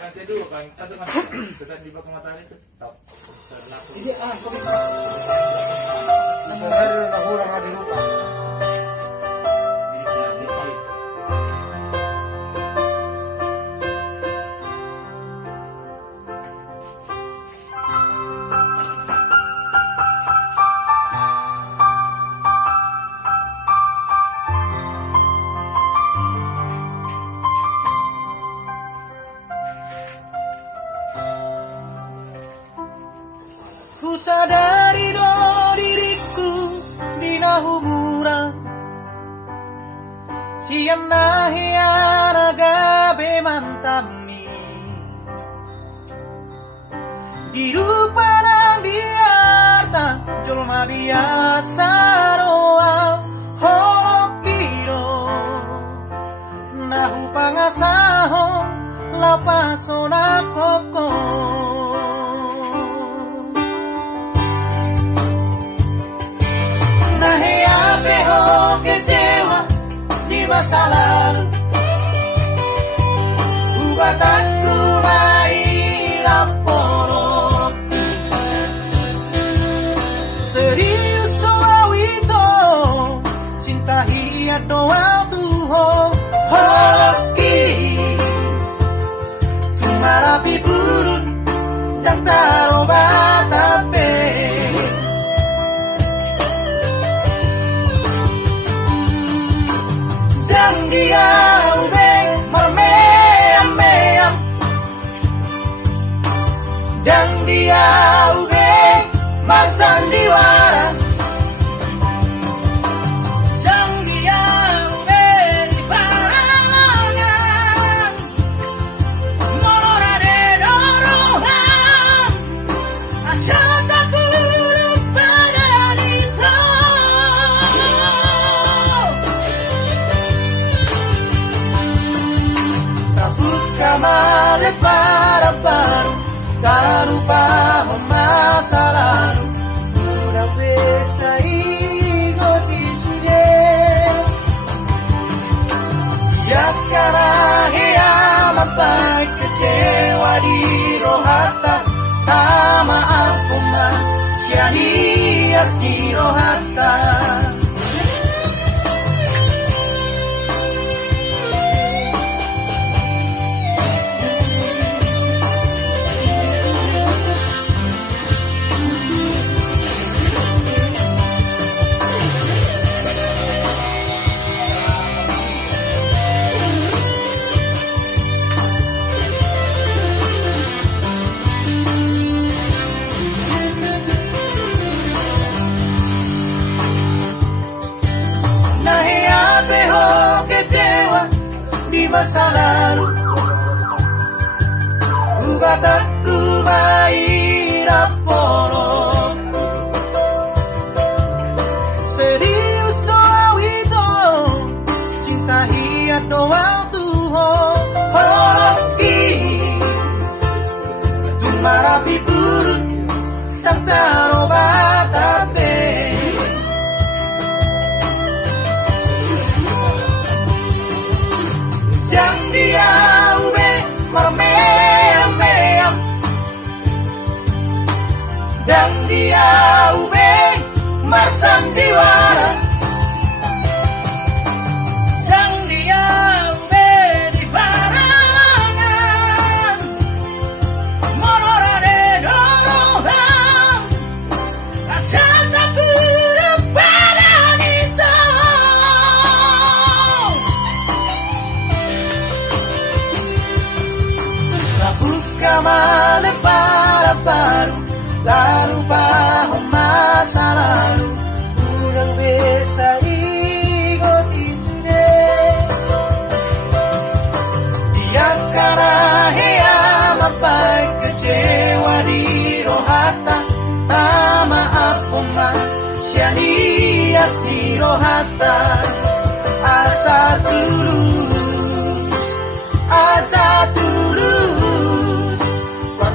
Nanti dulu kan, kita dekat di belakang matahari itu top. Ini matahari udah kurang ada lupa. Ku sadari do diriku dina humuran siang nahiana gabe mantami di rupa nang diarta jolma biasa roa holokiro nahu pangasaho lapasona koko kecewa di masa lalu ubataku baik lapor serius doa itu cinta hiat doa Tuhan holoki tumarapi burun dan tarobat ape dia ubeng mermeam-meam dan dia ubeng bersandiwara dan dia ubeng di barangan molorade dorohan asal tak buruk badan itu. Kamale para baru karupa masa lalu udah bisa igoti sude ya karena hea mapai kecewa di rohata sama aku mah sianias di rohata. Masa lalu ubataku baik raporo serius doa itu cinta hiat doa Tuhan holoki tumarapi burun tak tarobat ape dan dia ube mermeam-meam dan dia ube bersandiwara dan dia ube di barangan molorade dorohan asal tak buruk badan itu. Kamale para baru lalu bahon masa lalu udah bisa igoti sude dia karena hea mapai kecewa di rohata sama aku mah sianias di rohata asa tulus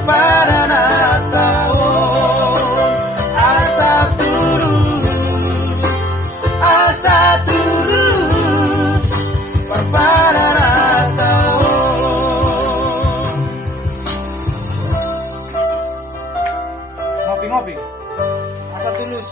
para natao asa tulus para natao ngopi-ngopi. Asa tulus.